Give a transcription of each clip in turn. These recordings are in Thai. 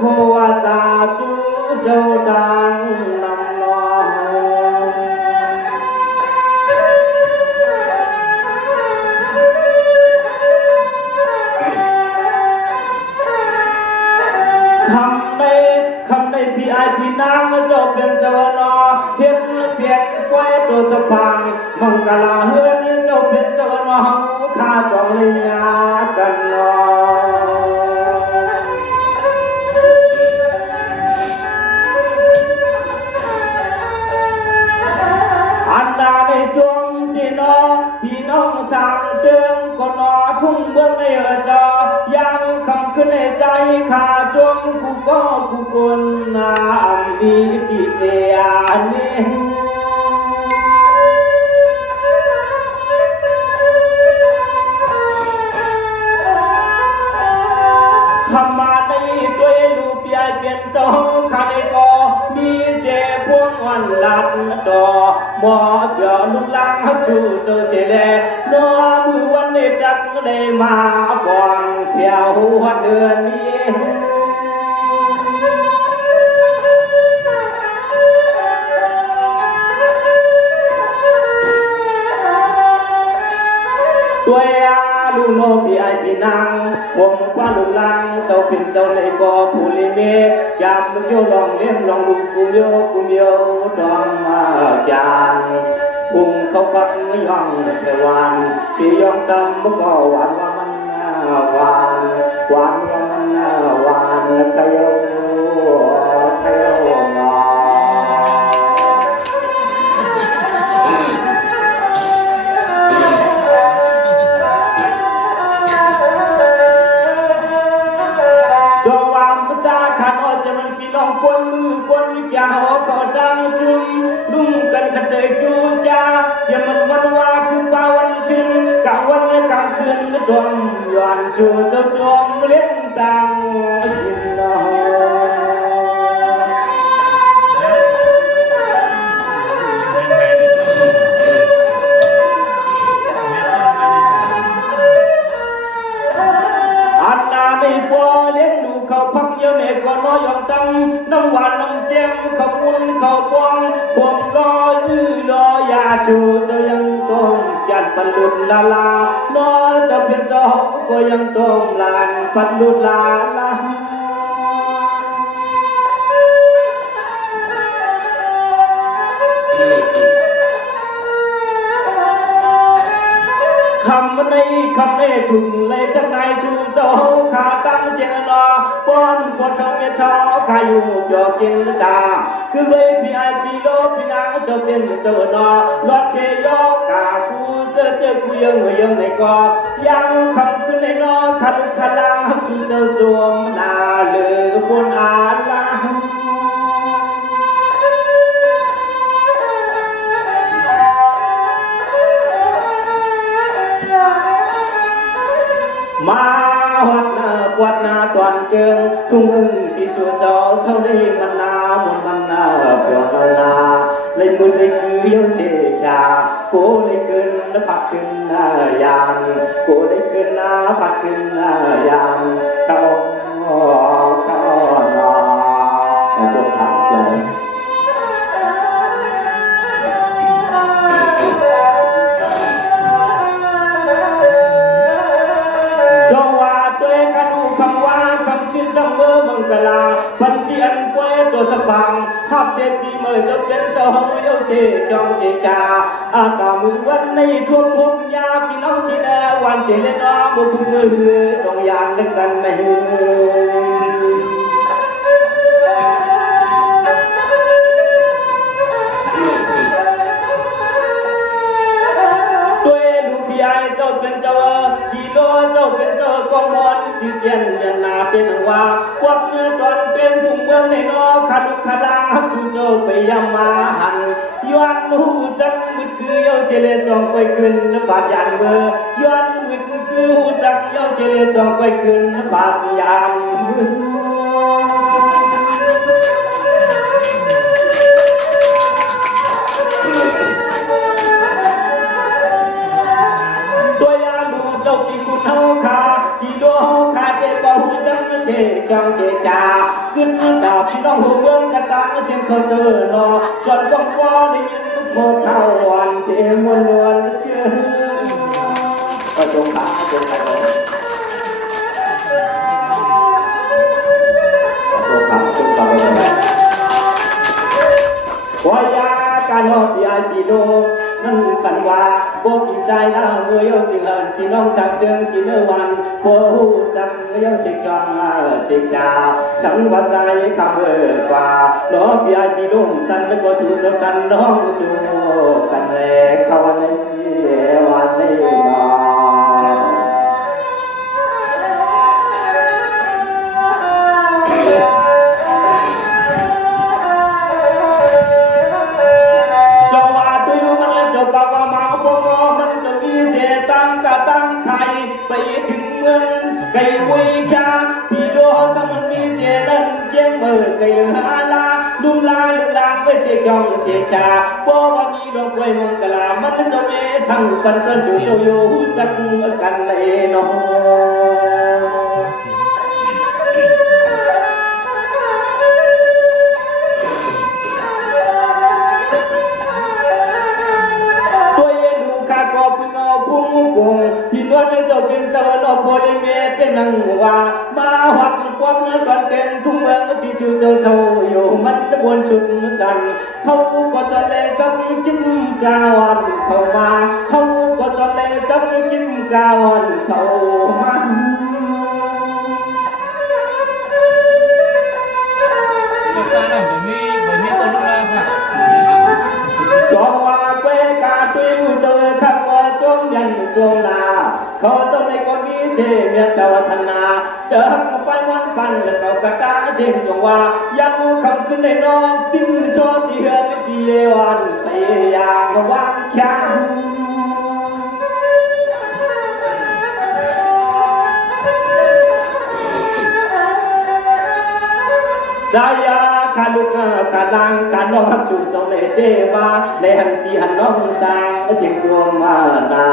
โควาสาจูเซลดังนำนองคำในพี่ไอพี่นางเจ้าเป็นเจ้านอเฮ็ดเปลี่ยนไฟตัวสปางมังกลาเฮือนเจ้าเป็นเจ้านอข้าจองเลยยากันนอจงที่นอพี่น้องสางเติงก็นอทุ่งเบื้องในจอยังคำขึ้นในใจข้าจงกูก็กูกลนามีกิเตียนีทำมาในด้วยลูกใหญ่เปลี่ยนเจ้าข้าในก็มีเสียพวงวันลัดดอบ่เดี๋ยวลูกหลานฮักชูเจอเสียแลน้อมือวันนี้ดักเลยมาบองเพียวหัวเดือนนี้ตัวลูกโนพี่ไอพี่นางผมว่าลูกหลานเจ้าเป็นเจ้าในก่อผู้ลิเมยามมึงโยลองเลี้ยงลองลุกกุมโยดองมาจานปุงเขาปักย่องเสวานที่ย่องตำมุกก็หวานว่ามันหวานว่ามันหวานขยงงอจงวางจ้าขันอ้อจะมันปีน้องกวนมือกวนยาวก็ดังจุ่มดุ้มกันขัดใจจูจ้าเสียมันวันว่าคือป่าวันชื่นกลางวันกลางคืนดวงย้อนชูเจ้าจอมเลี้ยงดังสินน้องอันนาไม่พอเลี้ยงดูเขาพักเยอะเมฆก็น้อยยองตังน้ำหวานน้ำเจมเขาบุญเขาปองผมรอยื้อรอยาชูเจ้ายังต้องยันปันลุดลาลาน้อเจ้าเป็นเจ้าก็ยังต้องลานปันลุดลาลาคำในถุงเลยทั้งในชูเจ้าขาตั้งเสียงนอป้อนปวดท้องเมียท้อขาอยู่จอกินสาคือเลยพี่ไอพี่โลพี่นางเจ้าเป็นเจ้านอรถเชยอกากูเจอกูยังในกอยังคำขึ้นในนอขัดขลังชูเจ้าจวมนาเลือบนอาลามาวัดนาปวดนาตอนเจิงทุ่งอึ้งที่สุดเจ้าเศร้าได้มันนาหมดมันนาเปลี่ยนนาเลยมือเลยคือเลี้ยวเสียยาโกเลยเกินผักขึ้นยางโกเลยเกินผักขึ้นยางเขานอจบทักเลยจังเมื่อมังกลาพันเทียนป่วยตัวสปังภาพเจ็บปีเมื่อจะเป็นเจ้าเลี้ยวเชจองเชกาอากามือวันในทุ่งพงยาพี่น้องที่แดวันเชเลน้องบุกมือจงยานนึกกันในตัวลูกพี่ไอเจ้าเป็นเจ้าพี่โลเจ้าเป็นเจ้ากองมอนสิเจียนยันนาเป็นว่าวัดตอนเป็นทุ่งเมืองในนอขัดขลังชูโจไปยามาหันย้อนหูจังมืดคือเยาเ เชลจองไปขึ้นบาดยานเบอร์ย้อนมืดคือหูจักยอเชลจองไปขึ้นบาดยานเบอร์ตัวยาดูเจ้าที่คุณเฮาขาที่โลเฮาขาเด็กก็หูจักเชจังเชจาขึ้นดาวพี่น้องหูเมืองกันตาเสียงเขาเจอนอส่วนกองฟ้าได้ยินโมเท่าวันเชมวนวนเชื่อก็จงขาจงขาจงขาจงขาขอยาการหอบยาปีโลนั่นกันว่าโบกีใจน้าเมื่อยจึงเอิญพี่น้องจากเดิมกินวันโบจังยสิกองสิกาฉันว่าใจคำกว่าล้อพี่ไอพี่ลุ่มตันไม่ก็ชูจกันน้องจูกันแลเขาในวันนี้นอไปถึงเมืองไก่วุยยาพี่โลสมันมีเจดันเจียงเมื่อไก่หาลาดุมลาลึกลางไปเสียกองเสียกาบ่ว่ามีดอกกล้วยมังกลามันจะเมสั่งปันปันจูโจโยจักกันเลยน้องพี่ล้วนเจ้าเป็นเจ้าดอกโพลิเมตเป็นนังว่ามาหัดความนั้นก่อนเต็มทุ่งเมืองที่ชื่อเจ้าโซอยู่มันบนชุดสันเขาก็จะเลยจับกินกาวันเข้ามาเขาก็จะเลยจับกินกาวันเข้ามาจบการแบบนี้ต้นมาค่ะจองว่าเกกาตุยผู้เจอขับว่าจงยันจงนาเขาเจ้าในกองนี้เชเมียดาวชนะเจอหักไปวันปันแล้วเขากระตาเสียงจงว่ายักคำขึ้นในน้องปิ้งชดที่เฮือนที่เยวันไปอย่างวางแข้งใจยาคาลุกคาลังคาน้องฮักชูจงในเทวาในหันที่หันน้องดังเสียงจวงมานา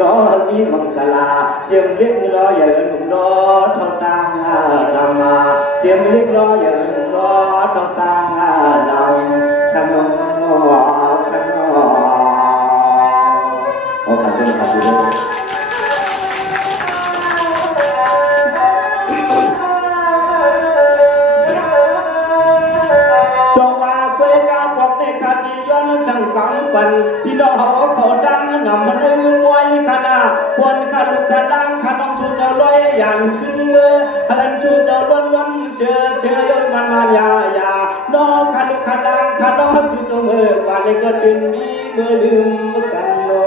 น้องมีมังกลาเสียงเล็กรออย่าหนุ่มรอทองตางนำมาเสียงเล็กรออย่าหนุ่มรอทองตางนำขนมขนมโอ้ขันจนขันอยู่ด้วยสังกังปันพี่น้องเขาดังนำมันเอื้อไว้ขนาดวันขาลุกขาลังขาน้องชูเจ้าลอยอย่างขึ้นเมื่อพันชูเจ้าล้วนเชื่อยนมันมายาน้องขาลุกขาลังขาน้องชูเจ้าเมื่อกว่าเลยก็ดึงมีเมื่อลืมกันน้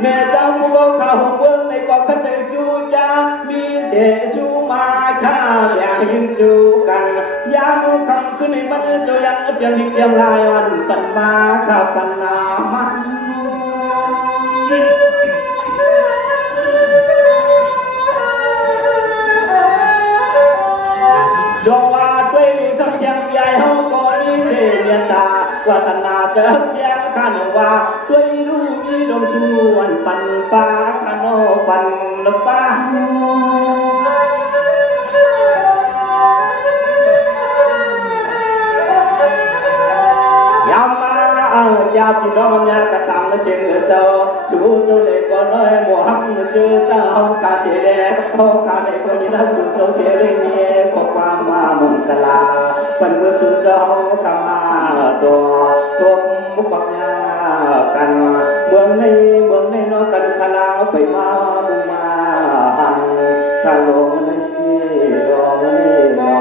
แม่เจ้าผู้ก็ข่าวเบิ้งในกองขันใจจูจามีเสสูมาข้าอย่างยิงจูกันยามคำขึ้นในมันเจ้ายังเจียมดิเจียมลายวันปันมาข้าปันนามันจงว่าด้วยสังเชียงใหญ่เฮาก็มีเสียสาวาสนาเจอแย้มขันว่าด้วยลูกมีดมชวนปันปาขนอปันปายามมาญาติน้องญาติตามเสียงเจ้าชูเจ้าเล็กก็น้อยหมวกเจอเจ้ากาเสียแดงเขากาในคนนี้นั้นจุดเจ้าเสียเลยมีพบความมามุนตลาเป็นเมื่อชูเจ้าขมาตัวมุขญากันเมืองในน้องกันคลาไปมาบุมาหันคาโลนี่รอนี่รอ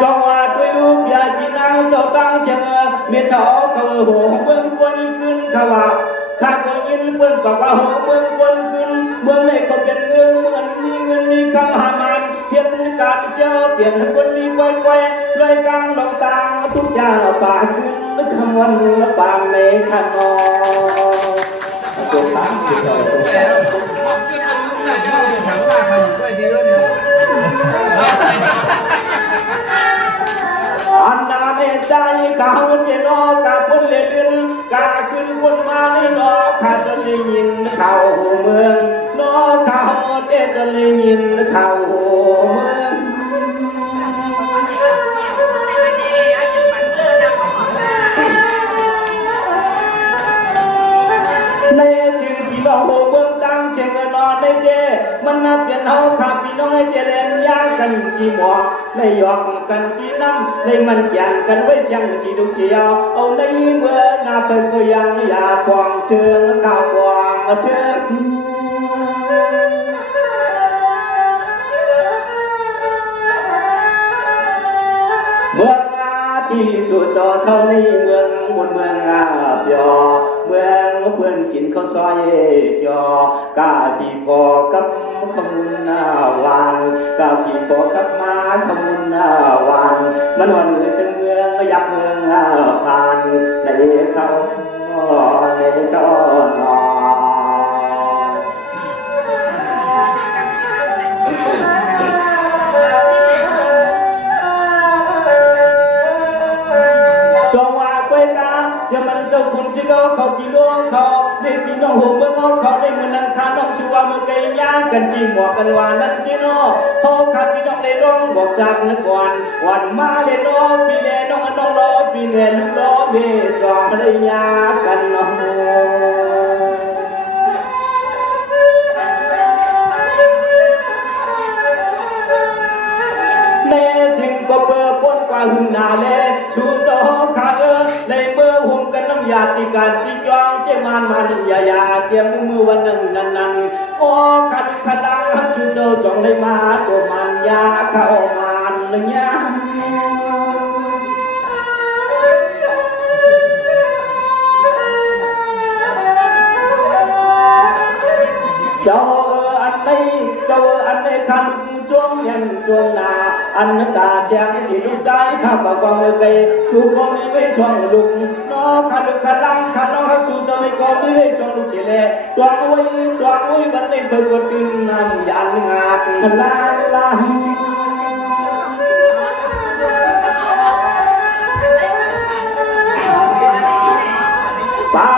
จงว่าด้วยลู เขาตั้งเชิงเมียเขาเขาหัวเมืองคนขึ้นขวาข้าก็ยินเปิ้นปากว่าหัวเมืองคนขึ้นเมืองไหนก็เป็นเงินเหมือนมีเงินมีคำหามันเพียนการเจอเปลี่ยนคนมีไว้ไว้ลอยกลางลองตาทุกอย่างป่าขึ้นคำวันปางในขันนอตัวตามที่เราตัวแก้วใส่เข้าไปสามตาไปด้วยดีด้วยเนี่ยอันนาเมใจกาวนเจนอกาพ้นเลื่อนกาขึ้นบนมาในนอข้าจะได้ยินข่าวเมืองนอข้าวเจจะได้ยินข่าวเมืองในจือพี่น้องเมืองตั้งเชียงนอนในเจมันนับเปลี่ยนเอาข้าพี่น้องเจเลนยากันจีหมอกในหยอกกันจีน้ำในมันแย่งกันไว้เสียงจีดุเชียวเอาในเมื่อนาเปิดก็ยังอย่าควงเถื่อนข้าวควงเถื่อนเมืองอาที่สุดจอเศร้าในเมืองบนเมืองอาเปียเมืองเพื่อนกินข้าวซอยจอกาที่พอกับขมุนนาวานกาที่พอกับมาขมุนนาวานมันวันเมืองจังเมืองยักเมืองผ่านในเขาในเขานอจะมันเจ้าคุณจะเขาพี่น้องเขาในพี่น้องหัวเมืองเขาในเมืองนังคาน้องชัวเมืองไก่ย่างกันจีหมอกกันวานั่นจีน้องเขาขัดพี่น้องในร้องบอกจากนักวันวันมาเลยน้องพี่แน่น้องน้องล้อพี่แน่ลูกล้อเบจองมาเลยยากันน้องแน่จึงก็เปิดพ้นกว่าหุ่นนาเล่ชูจอขาในเมื่อหุ่มกันน้ำยาติการที่ยองเจมันยาเจียมมือวันหนึ่งนั้นโอ้ขัดขลังชูเจ้าจองเลยมาตัวมันยาเข้ามันเนี่ยเจ้าอันนี้ขันจ้วงยันจ้วงนาอันนั้นตาเชียงสีลูกใจข้าปากความเกยชูก็มีไม่ช่วงลุกน้อขันขลังขันน้อชูจะไม่ก็มีไม่ช่วงลุกเฉลตัวอุ้ยวันนี้เพิ่งก็กินน้ำยันงาดลาป้า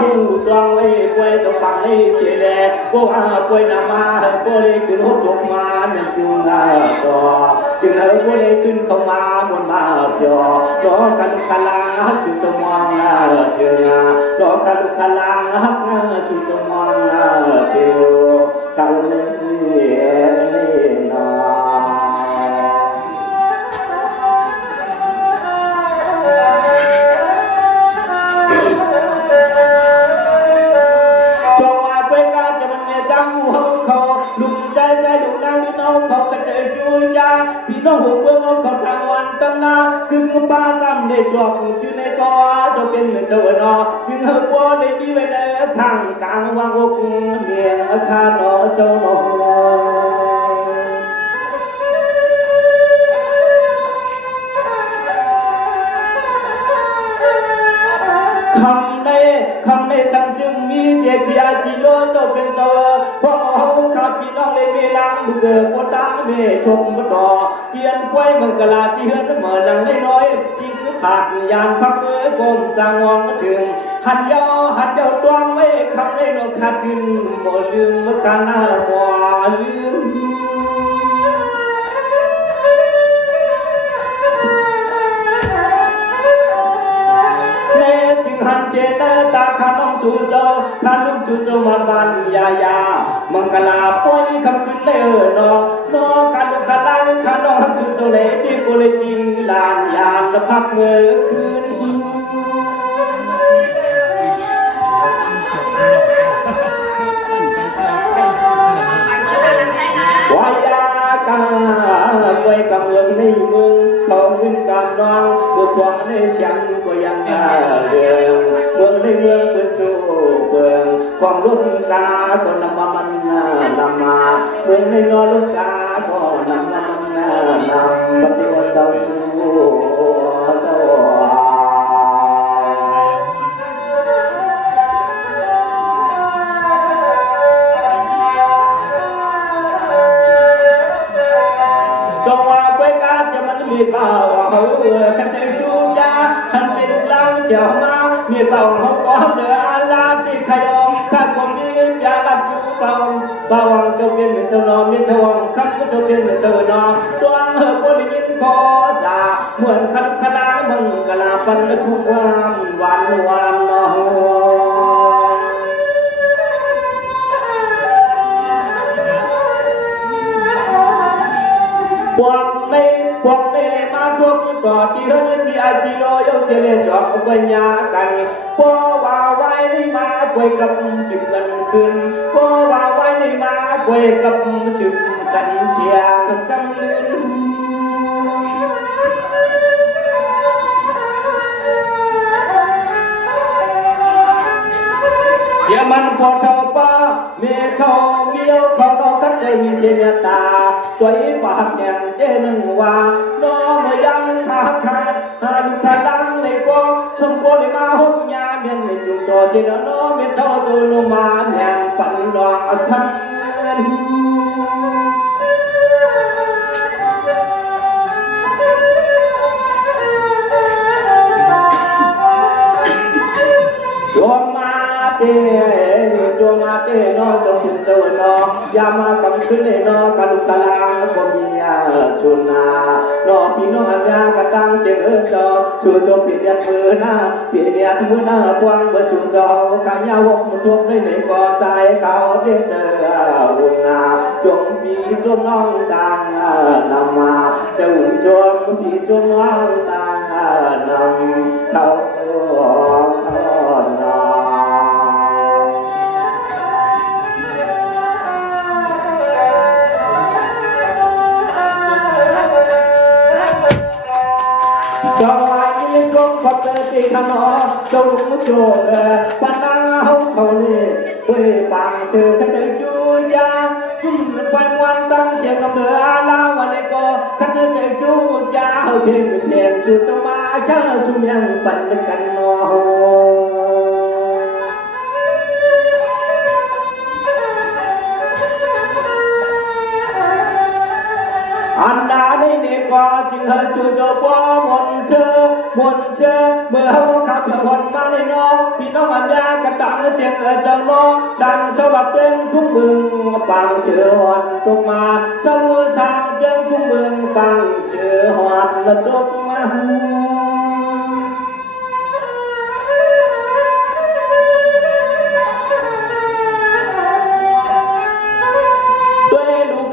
หูตรังเลยป่วยจะปังเลยเสียแลพวกป่วยนามาพวกเลยขึ้นรถยกมาเนี่ยจึงก็จึงพวกเลยขึ้นเข้ามาบนมาเปียรอกันขลังจุดจมองเชื่อรอกันขลังจุดจมองเชื่อกันเลยเสียนอลุกใจลุกนั่งน้องเขากระเจิดยุ่ยยาพี่น้องหัวเบื้องเขาทางวันตั้งนาคือป้าจำได้ดอกชื่อในตัวจะเป็นเจ้าหนอชื่อหัวในปีไว้ในทางกลางวางอกเมียข้าหนอเจ้าหนอคำในฉันจึงมีเจ็บพี่ไอพี่โลเจ้าเป็นเจ้าพ่อเขาข้าพี่น้องเลยเวลาลูกเอ๋ปวดตาเมย์ชมบดอเกียนกล้วยมังกรลาที่เฮือนเหมือนนังน้อยจิ้งขาดยานพักมือกลมจางวงถึงหัดเยาตัวไม่คำในโลกขาดทิ้งหมดลืมเมื่อการหน้าหมอลืมหันเจตตาขันน้องชูเจ้าขันลูกชูเจ้ามาบันยามังกลาป่วยคำขึ้นเลยนอขันลูกขันล่างขันน้องชูเจ้าเล่ที่กุลิจิงลานยานและพักเมื่อคืนวายากาป่วยกับเมืองในเมือง เขาขึ้นกำนองบุกควงในเสียงก็ยังเรื่องเมืองในเมืองเป็นจูเบืองความรุ่นกาก็นำมามันนำมาเมืองในนอรุ่นกาก็นำมามันนำปฏิวัติเจ้าเจ้ามีเป่าเขาขันใจจูยาขันใจลุกลังเจ้ามามีเป่าเขาก็เดือลาที่ขยมข้าก็มียาลับจูเป่าเป่าเจ้าเป็นเจ้านอมีทวงขันเจ้าเป็นเจ้านอดวงเหือบริยินคอสาเหมือนขันขลามึงกลาปันทุกวันวันนอพวกในมาพวกนี้ต่อที่เรื่องที่ไอพีโลยกเชลชอบปัญญากันพอว่าไว้ในมาคุยกับสึกกันขึ้นพอว่าไว้ในมาคุยกับสึกกันเทียงกันลื่นเจ้ามันพอเท่าป้าเมียเขาเมียวเขาคัดเลยมีเสียตาสวยฝาดแหงเด้นึงว่าน้องยังขาดหาลูกขาดังในกองชมโปลิมาหกยาเมียนในจุดตัวเชนน้องเมียเท่าโจโนมาแหงปันดอกอัคำจวมาเตนอจงพิจารณายามากังขึ้นเนนอกันลุกลางก็มีสุนาโนพี่น้องอาญากระตังเสียงจอชูโจปีเดียดมือหน้าปีเดียดมือหน้าพวงเบอร์ชุนจอขายาวกมุทุกได้ไหนก็ใจเขาได้เจอหุ่นนาจงปีจงน้องดังนำมาจะหุ่นจงปีจงน้องดังนำเขาจอยิ่งกงพักตีขนอจงโจปัญหาเขาเนี่ยเว้ยปางเสือกันจะอยู่ยาวันวันตั้งเสียงกับเดือลาวันนี้ก็กันจะอยู่ยาเพียงเพียงชุดจะมาแค่สุเมียงปันกันนออันดาในเด็กว่าจึงเฮชูโจป้อมนเชเมื่อเขาขับเหือนมาในน้องพี่น้องอันยากระตังเสียงเจ้าน้องช่างสวัสดิ์เป็นทุ่งบึงปังเสือหอนตุกมาสมุทรสางเป็นทุ่งบึงปังเสือหอนละตุกมา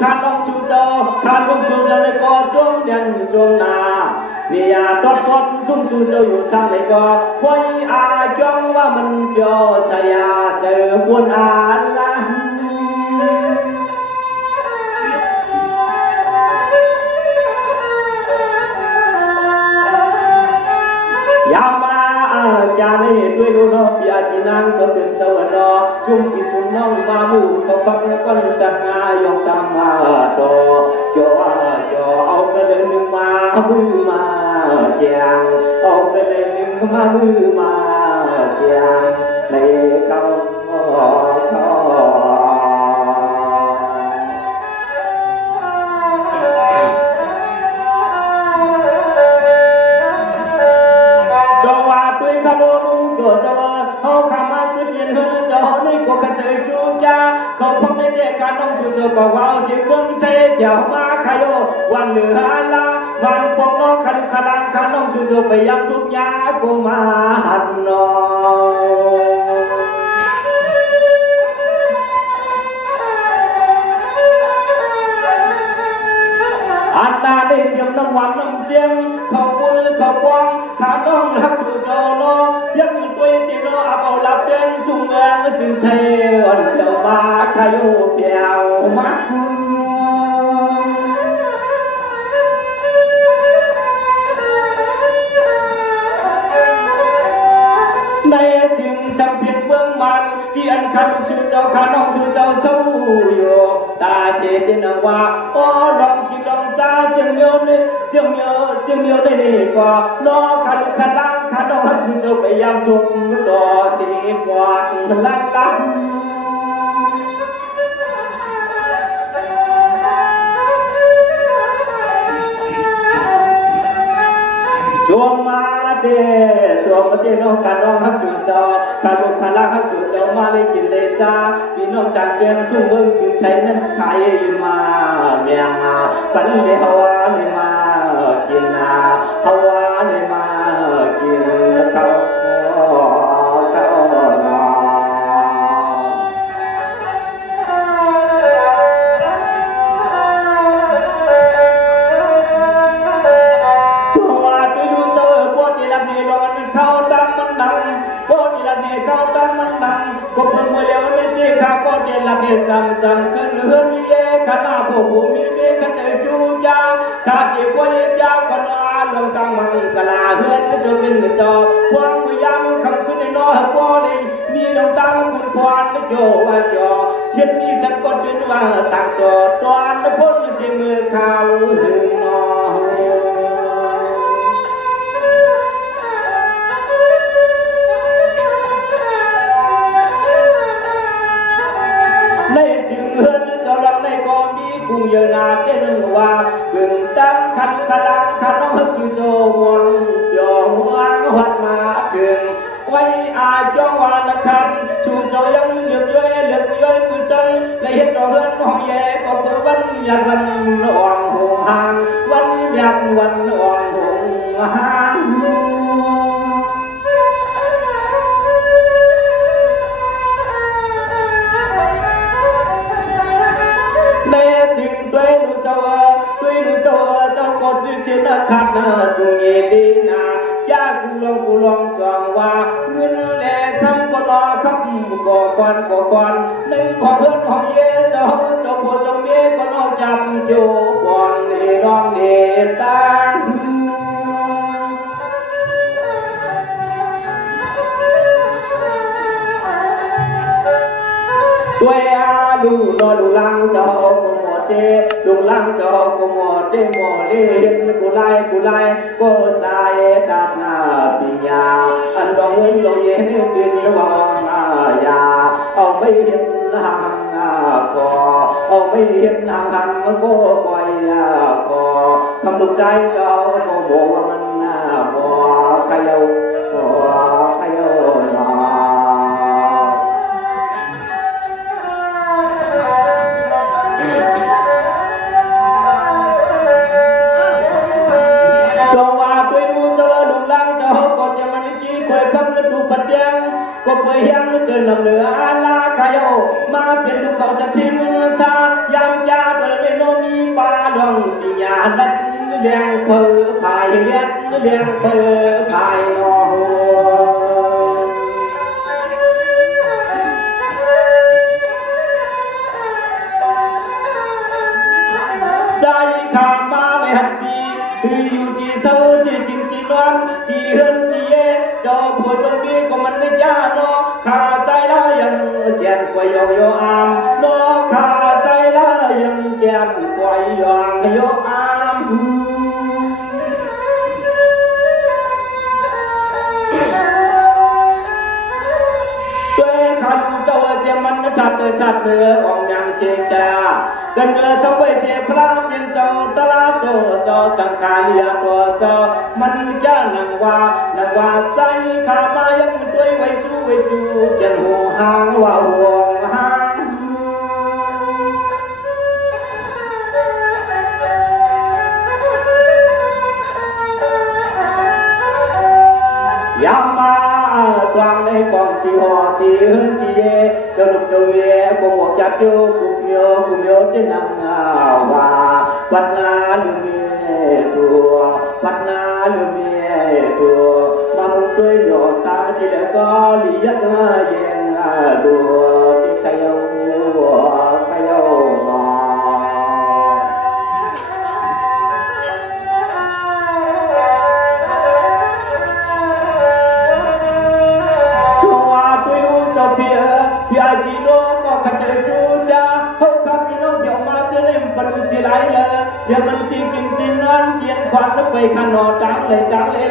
ข้าต้องชูเจ้าข้าต้องชูเจ้าเลยก็จงยันจงนาเนี่ยอย่าดดดทุ่งชูเจ้าอยู่ช่างเลยก็คอยอาจ้องว่ามันเปียวสยาเจอบนอาละยามาจานี่ด้วยดูนอกยาจีนังจะเป็นเจ้าหน้าชุ่มกิจุนน้องมาบูเขาฟักกันตะหายองตามมาโตจ่อเอาไปเลยหนึ่งมามือมาแจงเอาไปเลยหนึ่งมามือมาแจงในเขาเขาพบในเด็กการต้องชูเจ้าบอกว่าสิเบื้องเทเดี๋ยวมาขยโยวันเหนือลาวันปกน้องขันขลังการต้องชูเจ้าไปยับทุกยากูมาหันนออันนาได้เจียมน้ำหวานน้ำเจียมเขาบุญเขาปองถ้าน้องรักชูเจ้าน้องยังมีตัวที่น้องเอาหลับเดินทุ่งเมืองจึงเทวันเดียวมาขยโยเกี่ยวมา sẽ trên hoa ô lòng chỉ lòng cha chừng nhiều đây này qua nó khăn khăn lăng khăn nó hát chung châu cái yam chụp đỏ xì quạt lăng lăng chuông ma đê nó khăn nó hát chung châu khăn lăng hát chung châu ma lên kinh lệ cha vì nó chẳng đen chung vương chừng thấy nên khai mà miệng bắn lệ hoa lệ màกินฮาวาเลมากินเขาช่วงว่าไปดูเจ้าพวกที่รักนี่รอนเข้าดังมันดังพวกที่รักนี่เข้าดังมันดังพวกเพิ่งมาเลี้ยวนี่ที่ข้าพวกที่รักนี่จำขึ้นเฮือนมีเย่ขณะพวกผู้มีเมียขันใจจูยาข้าที่พวกเย็บยาวกันลงกลางมังกลาเฮือนจะเป็นจอพวงมือยำคำขึ้นในนอพอเลยมีน้ำตาคุณควานโยว่าจอเห็นมีสังกตเป็นว่าสังตัวตอนพ้นเสียมือข่าวถึงนอในจึงเฮือนจอรังในก็มีกุ้งเยอะนาเด่นว่าเบิ่งตั้งขันขลังขันน้องชื่อโจมวงยองวางหัดมาถึงไว้อาจองวานคันชูโจยังเลือกย้อยมือตันและเห็นดอกเฮือนห้องแย่ก็คือวันอยากวันอ่องหงหางวันอยากวันอ่องหงหางในจึงด้วยดูเจ้าเจ้ากดดึงเช่นขัดจุงเยดีนาจ้ากูลองจองว่าเงินแหล่คำก็รอคำก่อนในของเฮือนของเย่เจ้าผัวเจ้าเมียก็นอกจับโจก่อนนี่ลองเดตังตัวดูนอดูลังเจ้าลุงลังเจ้าก็หมดได้หมดเลยเห็นกูไล่ก็ใจตัดหน้าปิญญาอันดองเงินดองเย็นตื่นระวังยาเอาไม่เห็นห่างก็เอาไม่เห็นห่างมันก็ปล่อยก็ทำลูกใจเจ้าก็บอกว่ามันบ่ใครเอาก็เปย์ยังเจอนำเหนือลาคายโอมาเปลี่ยนดูเขาสักทีมึงซายำยาเปลือยโนมีปลาดองปิญญาลัดเลี้ยงเผือพายเลี้ยงเผือพายนอใส่ขามาในหันดีอยู่ที่เสาที่กินที่นอนที่เฮือนที่เย่เจ้าผัวเจ้าเมียก็มันได้ยาโนขาใจละยังแก่นกว่าโยอามโนขาใจละยังแก่นกว่าโยอามตัวข้าดูเจ้าเจ้ามันทัดเนื้อองยังเชกากันเนื้อสมัยเชพระยังเจ้าตลาดตัวเจ้าสังขารยาตัวเจ้ามันแก่นังว่าใจข้ามายังด้วยไว้จูเกี่ยนหัวหางว่าห่วงหางยามมาตวงในกองที่หอที่หึงที่เย่สรุปเจ้าเมียก็หมดจับโยกุมโยที่นั่งว่าวัดนาลุเมียตัวมามุด้วยหยอดตาที่แล้วก็ลียัดเย็นดูที่ขยาวพี่ไอพี่น้องก็ขัดใจจูจ้าเขาขับพี่น้องเดี๋ยวมา ขนอจังเลย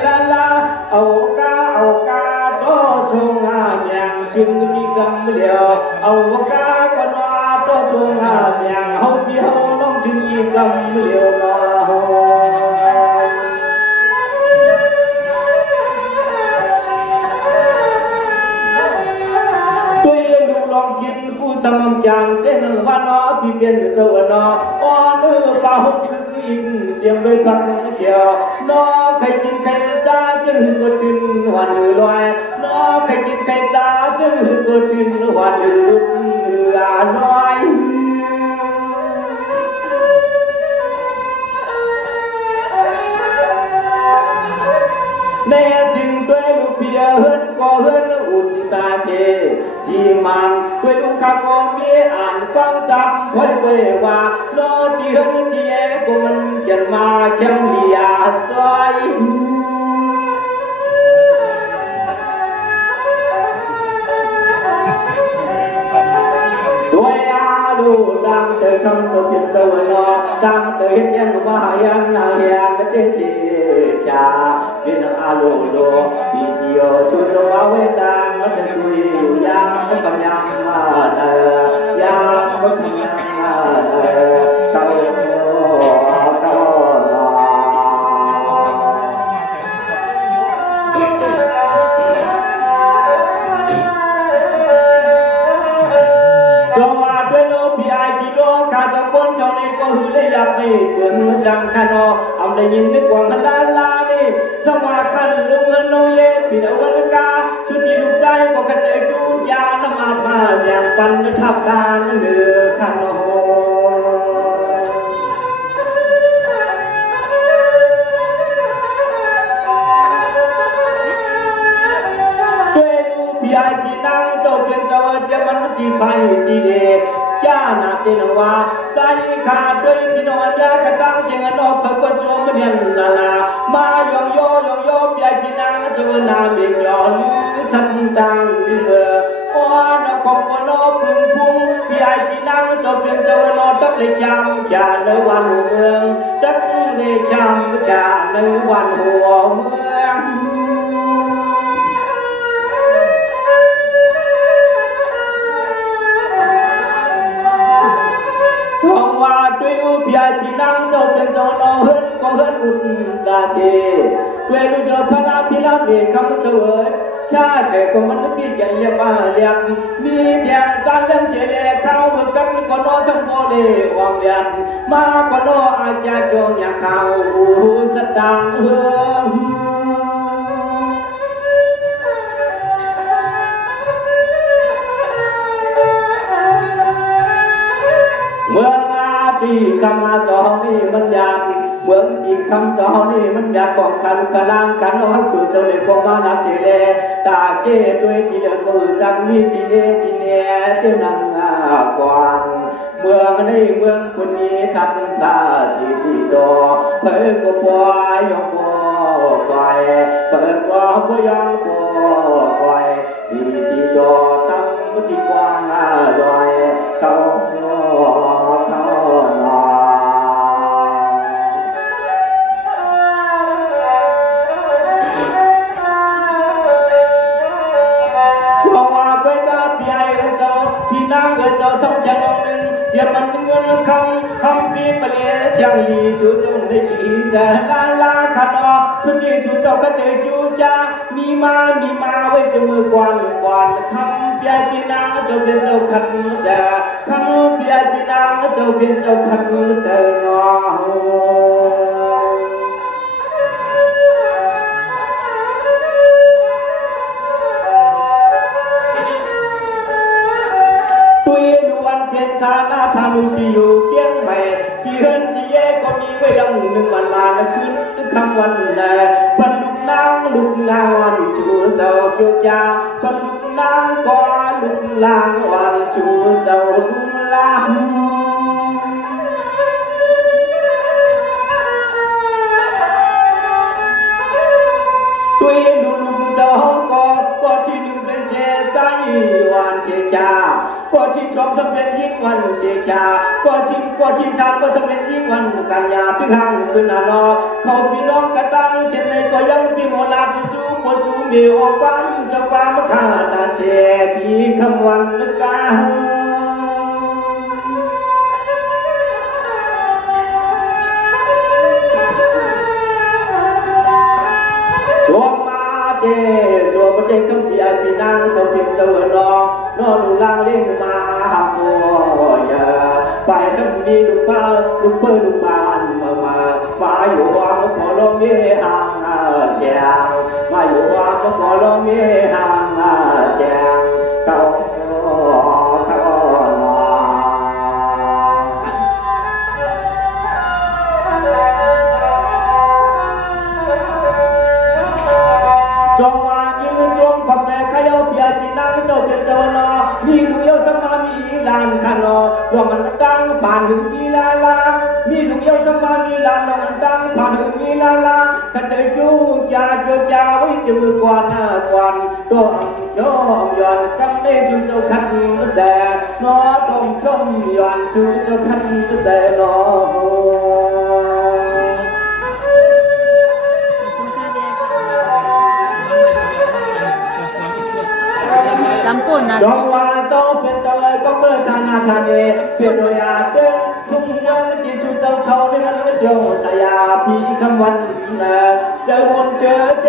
ละเอากาโตสงอาอย่างจึงที่กำเหลียวเอากาก็นอโตสงอาอย่างเฮาพี่เฮาน้องจึงที่กำเหลียวนอลองกินกูสมจางเต้นว่านอพี่เป็นเจ้านออ้อนปลาหกคืออิงเจียมด้วยพักเกี่ยวนอใครกินใครจ้าจึงก็ตินวันลอยนอใครกินใครจ้าจึงก็ตินวันลุดน้อยแน่จริงด้วยลูกเบียเฮิรนก็เฮิรนอุ่นตาเชจีมันด้วยลูกข้าก็มีอ่านฟังจำไว้ไว้ว่าโนที่เฮิรนที่เอก็มันเขียนมาเข้มเลียซอยด้วยอาลูดังเธอคำจบเจ้าหนอดังเธอเห็นยันว่ายันนาเฮียนเดชิจาเป็นอาลูโลวิจิโอชุสวาเวตังมันจะดุยยามปัญญาเนยามปัญญาเนเต้าเกินสังขารเอาได้ยินนึกว่ามันลานี่สมาคันลุงเงินโนเย่ปีนวันกาชุดที่ลูกใจบอกกันเจอจูยาน้ำอาบาอย่างปันทับดานเลือขันโฮด้วยดูพี่ไอพี่นางเจ้าเป็นเจ้าจะมันที่ไปที่เดย่านาเจนว่าสายขาดด้วยพี่น้องยาขัดตั้งเสียงนอกเพื่อคนชมเรียนนามายองโยพี่ไอพี่นางเจ้านาเบียยอลือสันดังเบออ้อนของปนอพึ่งพุ่งพี่ไอพี่นางเจ้าเป็นเจ้านอตักเลยจำจาในวันหัวเมืองตักเลยจำจาในวันหัวเมืองทองว่าด้วยอุปยาพี่นางเจ้าเป็นเจ้านอเฮิรนก็เฮิรนอุดดาเชด้วยลูกเจ้าพระราพิลาเบคำเสวยข้าเฉยก็มันพี่แก่เลี้ยบ้าเลี้ยมีแทงจานเลี้ยงเฉลเข้าเมื่อกับก็นอช่างโบเลวางเลียนมาก็นออาญาโยงอยากเข้าสตังเฮือเมืองอาดีคำมาจอนี่มันอยากเมืองอีกคำจอนี่มันอยากของขันกลางกันน้องสู่เจ้าเลยพอมาลับเฉลตาเก้ด้วยที่เดินมือจังมีที่เนที่เนเจ้านังก่อนเมืองในเมืองคนนี้ทันตาจีที่ดอเปิดก็ปล่อยยองปล่อยเปิดก็ปล่อยยองปล่อยที่ดอตั้งที่กว้างลอยเขาพี่นางเจ้าสองใจน้องหนึ่งเสียมันเงินคำพี่มาเลี้ยเสียงลีจูจงได้กี่จะลาขันอชุดนี้จูเจ้าก็เจอจูจ้ามีมาไว้จะมือกวนคำพี่นางเจ้าเป็นเจ้าขันจะคำพี่นางเจ้าเป็นเจ้าขันจะงอฐานะทานุที่อยู่เกียงใหม่ที่เฮินที่เย่ก็มีไว้ดังหนึ่งวันลานะคืนคำวันแลพันลูกนางวันชูเสาเกี่ยวยาพันลูกนางก็ลูกนางวันชูเสาลุงลางด้วยลูกเจ้าก็ที่หนึ่งเป็นเชใจวันเชจา กว่าที่สองสำเร็จยิ่งวันเสียยากว่าที่สามก็สำเร็จยิ่งวันกันยาที่ทางคืนนานอเขาพี่น้องกระตังเสียในก็ยังพี่โมลาที่จูปวดจูมีออกความสว่างมาขาดเสียพี่คำวันนึกกันสวมประเด็นคำพี่ไอพี่นางเจ้าเพียงเจ้านอนดูล่างเลี้ยงมาหาบัวยาไปสมีลูกป้าลูกเปิ้ลลูกบ้านมาอยู่วางขอลงเย่ห่างเสียงมาอยู่วางขอลงเย่ห่างเสียงเก่ามีลูกเยาสมามีลานขนอดวงมันตั้งผ่านถึงกีฬาลามีลูกเยาสมามีลานดวงมันตั้งผ่านถึงกีฬาลาขัดใจจูยาเกือบยาไว้จือกว่าหน้ากวนตัวย่อมย้อนกำได้สุดเจ้าขัดแต่นอตรงชมย้อนสุดเจ้าขัดแต่นอจงว่าเจ้าเป็นเจ้าเลยก็เปิดทางอาคารเอเปลี่ยนโดยอาเดินทุกเรื่องที่ชูเจ้าเศร้าในมันเดียวสยาพีคำวันเจอมนเชื่อเจ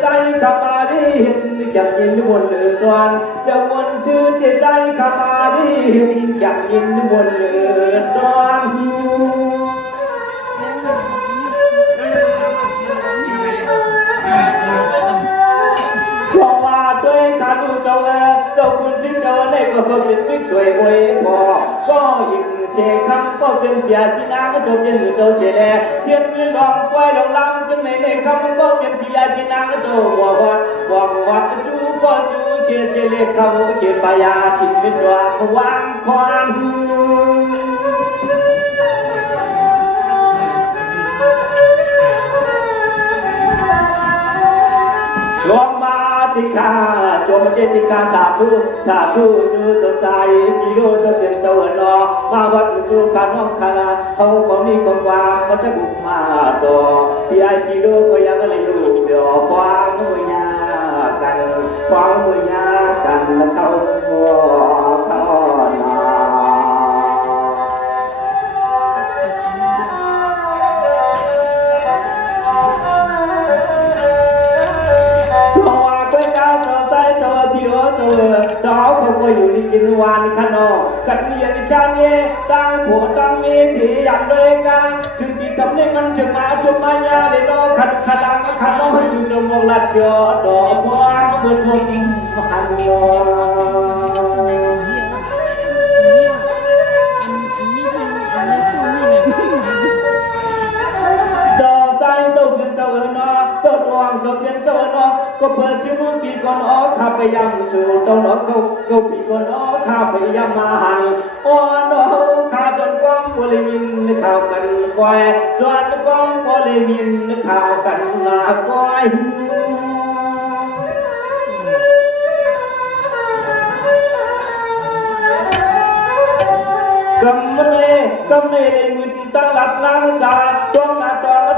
ใจขมาดีอยากยินบนเรือนเจอมนเชื่อใจขมาดีอยากยินบนเรือนด้วยการดูเจ้าเจ้าคุณจึงเจอในก็เป็นวิสวยอวยพอก็ยิ่งเสกคำก็เป็นเปียพี่นางก็จะเป็นเจ้าเสลเทียนยืนลองไว้ลองลังจึงในคำก็เป็นเปียพี่นางก็จะหัววัดจูก็จูเสลเขาเก็บปายาทิ้งเป็นดวงวางควันชมมาติกาชมเจติกาสาธุจูสดใสมีโลจะเป็นเจ้าหนอมาวัดจูการน้องคณะเขาก็มีความวางก็จะบุกมาต่อพี่ไอพี่โลก็ยังอะไรอยู่เดี๋ยวความมือยากันแล้วเขาหนาเจ้าเขาก็อยู่ในกินวานขนอกัดเมียในจานเย่สร้างผัวสร้างเมียผีอย่างด้วยกันถึงที่กำเนิดมันจะมาจุมายาเลยน้องขัดขลังขัดน้องให้ชูจมูกลัดยอดอกบัวเมื่อทุ่มหันยอก็เปิดชื่อมือปีก่อนข้าพยายามสู่ต้องนอกเขาปีก่อนข้าพยายามมาหันนอข้าจนกว้างบ่เลยยินข่าวกันก้อยส่วนกว้างบ่เลยยินข่าวกันนาก้อยกำเนิดมือตั้งหลักล้างสาตรง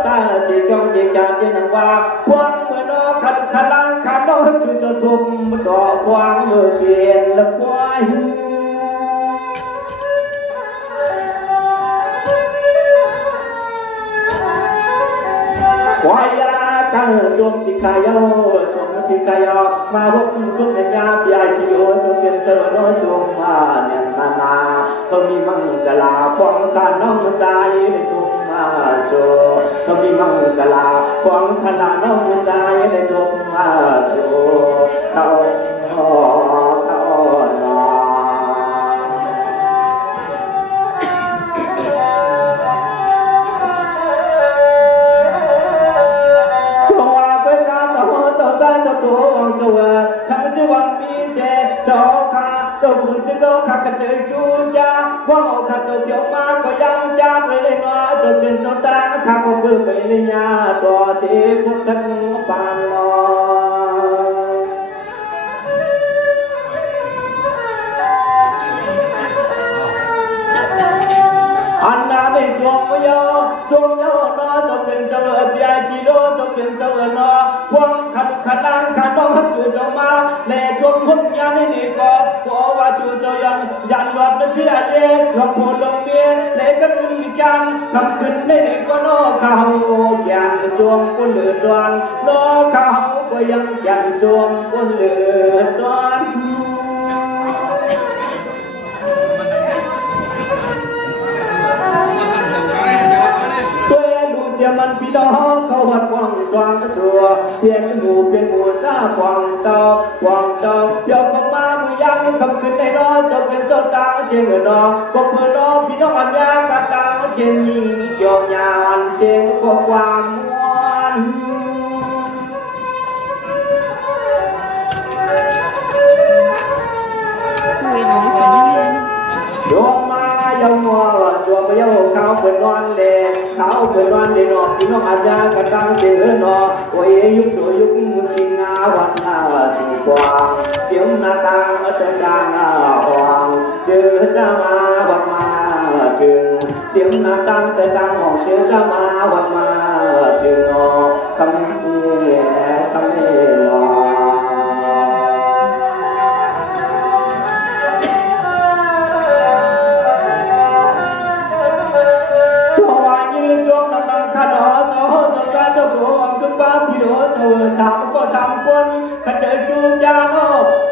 ตาเสียงเสียงเจนังว่าควงมือนอขัดขลังขัดนอชุดทุ่มดอกควงมือเปลี่ยนละควายควายยาตั้งจมจิกายมาพบคุณในยาพี่ไอพี่โอจงเป็นเจ้าน้อยจงมาเนี่ยนาเขามีมังกลาป้องกันน้องใจในทุกมาโซเขามีมังกลาป้องกันน้องใจในทุกมาโซเขาฉันจะหวังมีเจเจ้าข้าเจ้าคุณจะโลข้ากันเจอจูยาว่าเอาข้าเจ้าเพียวมาก็ยังยาไปเลยนะจนเป็นเจ้าตาข้าก็เบื่อไปเลยยาตัวเสียพวกสักปานลอ จงเยาวนอจะเป็นเจ้าพี่ไอพี่โลจะเป็นเจ้านอควงขัดขัดล้างขัดน้องจูเจ้ามาแม่ทบทุนยาในนี่ก็บอกว่าจูเจ้ายันหลอดพี่ไอเล่หลอกหัวลงเมียเล่กันดึงจันทำขึ้นในนี่ก็นอเขายันจวงคนเหลือดวนนอเขาก็ยังยันจวงคนเหลือดวนมันพี่น้องเขาหัดกวางกวางสัวเพียนหมู่จ้ากวางเต่ากวางเต่าเดี๋ยวก็มามือยังคำขึ้นในน้อจะเป็นเจ้าตาเชียงน้อก็เพื่อนน้องพี่น้องอันยากาตาเชียงยิงโยยานเชียงก็ความม้วนโยมมาโยมมัวโยมไปโยเขาเปิดนอนเลยเขาเปิดนอนเลยนอพี่น้องอาจารย์กระตังเสือนอโอ้ยยุคสวยยุคมึงกินงาวันหน้าสุกวางเสียงหน้าตาเจ้าจางอ่างเจอเจ้ามาวันมาจึงเสียงหน้าตาแต่ตาหองเจอเจ้ามาวันมาจึงนอคำนี้คำนี้นอสามก็สามคนขัดใจจูยาโน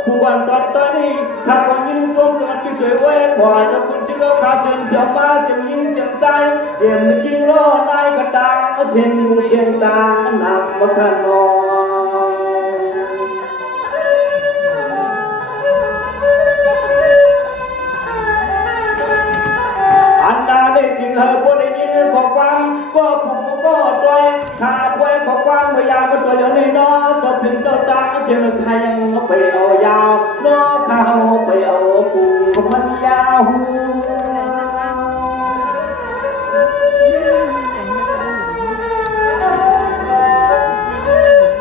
ผู้วันตอนตอนนี้ถ้าคนยิ่งชมจะมันพิเศษไว้กว่าจะคุณชื่อขาเชิญเพียงมาเจียมยิ่งเจียมใจเจียมไม่คิงโลนายกระตางเส้นเพียงตานำมาขนมอันนาได้จึงเฮอผู้ได้ยินขอความก็ผมก็ตอยขาดไว้ขอความเมื่อยามก็ตัวอย่างนี้น้อจะเป็นเจ้าตาเชื่อใครยังไปเอายาวน้อข้าวไปเอาปุ่งมันยาว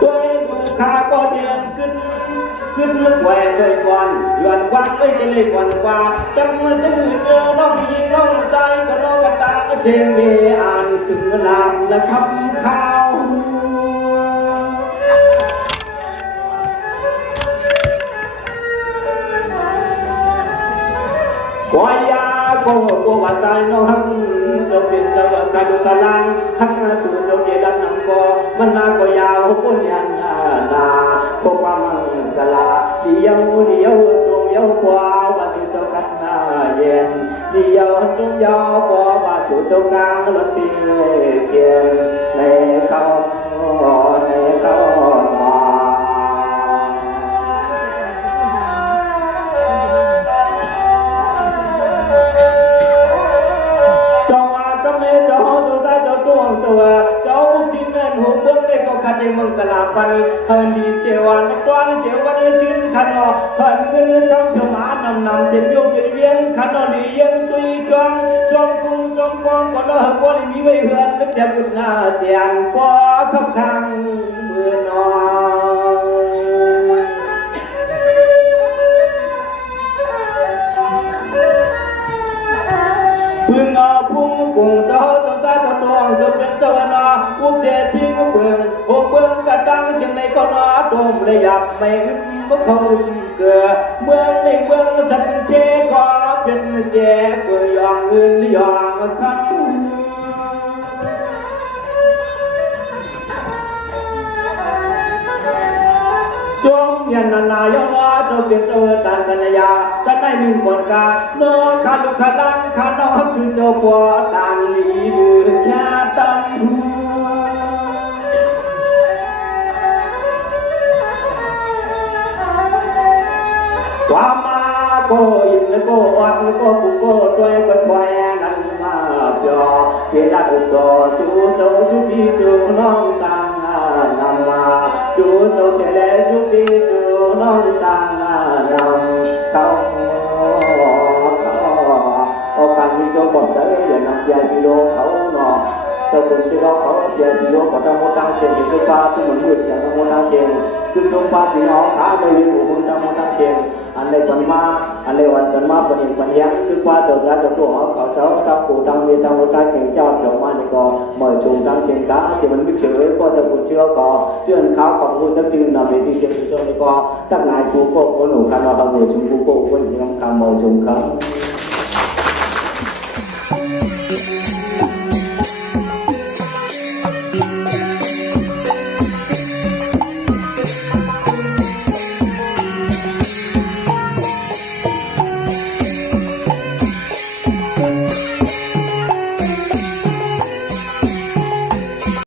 ตัวดูขาก็เดือนขึ้นมันแหวนเลยก่อนย้อนวัดไม่เป็นเลยก่อนกว่าจำเมื่อเจอน้องยิงน้องใจก็น้องกระตาเชียงเมอ่านถึงลามและคำข่าวขอยาโกว่าใจน้องหักจะเป็นเจ้าการดูสลังหักสู่เจ้าเกดันนำกอมันนาก็ยาวคนยันนาพวกว่ามังกะลาเดียวจงเยาวกว่าว่าจู่เจ้ากันนาเย็นเดียวจงยาวกว่าว่าจู่เจ้ากลางรถตีเพียงในเขาเจ้าดินเงินหัวปุ๊บได้ก็ขัดในมึงกะลาปันเฮินดีเสียวันตอนเสียวันชื่นขันอเฮินเงินจำเพียงหมานำเป็นโยกเป็นเวียนขันอลียังตุยจอมกุ้งจอมกองก็เลิกบ่ได้มีไว้เฮือนนึกจะบุญหน้าเจียงปอขับทางเมื่อนอนพึ่งเอาพุ่งกุ้งเจ้าจะเป็นเจ้าหน้าอุบเจทิ้งเบื้องโอเบื้องกระดังเสียงในก็นาดมเลยหยับไม่อึดบ่เขาเกิดเมืองในเมืองสันเทขอเป็นแจกเบื่อยองเงินยองคำจงยันนายองจะเป็นเจ้าตันสัญญาจะไม่มีผลการโนขาลุขาลังขาน้องชื่อเจ้าปัวตานลีลือแค่ตั้งความมาโกอินโกอัดโกปุโกตัวก็ปล่อยนั่นมาเปียเกี่ยนักต่อชูเจ้าชูพี่ชูน้องตังนำมาชูเจ้าเฉลยชูพี่ชูน้องตังนำเขาโอการมีโจบอกจะเรียนนำยาพิโลเขาหนอ sau cùng chỉ có có tiền thì có trong một trang tiền thì cứ qua thì mình được trong một trang tiền cứ trong qua thì nó khá nơi đi của trong một trang tiền anh này còn ma phần hiện cứ qua chỗ ra chỗ của họ có cháu trong cổ trong bên trong một trang tiền cho chỗ mà thì có mở chung trang tiền cá chỉ mình biết chửi qua giờ cũng chưa có chưa ăn khao còn mua chắc chừng là về gì tiền cho nó có chắc ngày phú cổ có nổ khăn vào hầm để chúng phú cổ quân gì không cầm mở chung không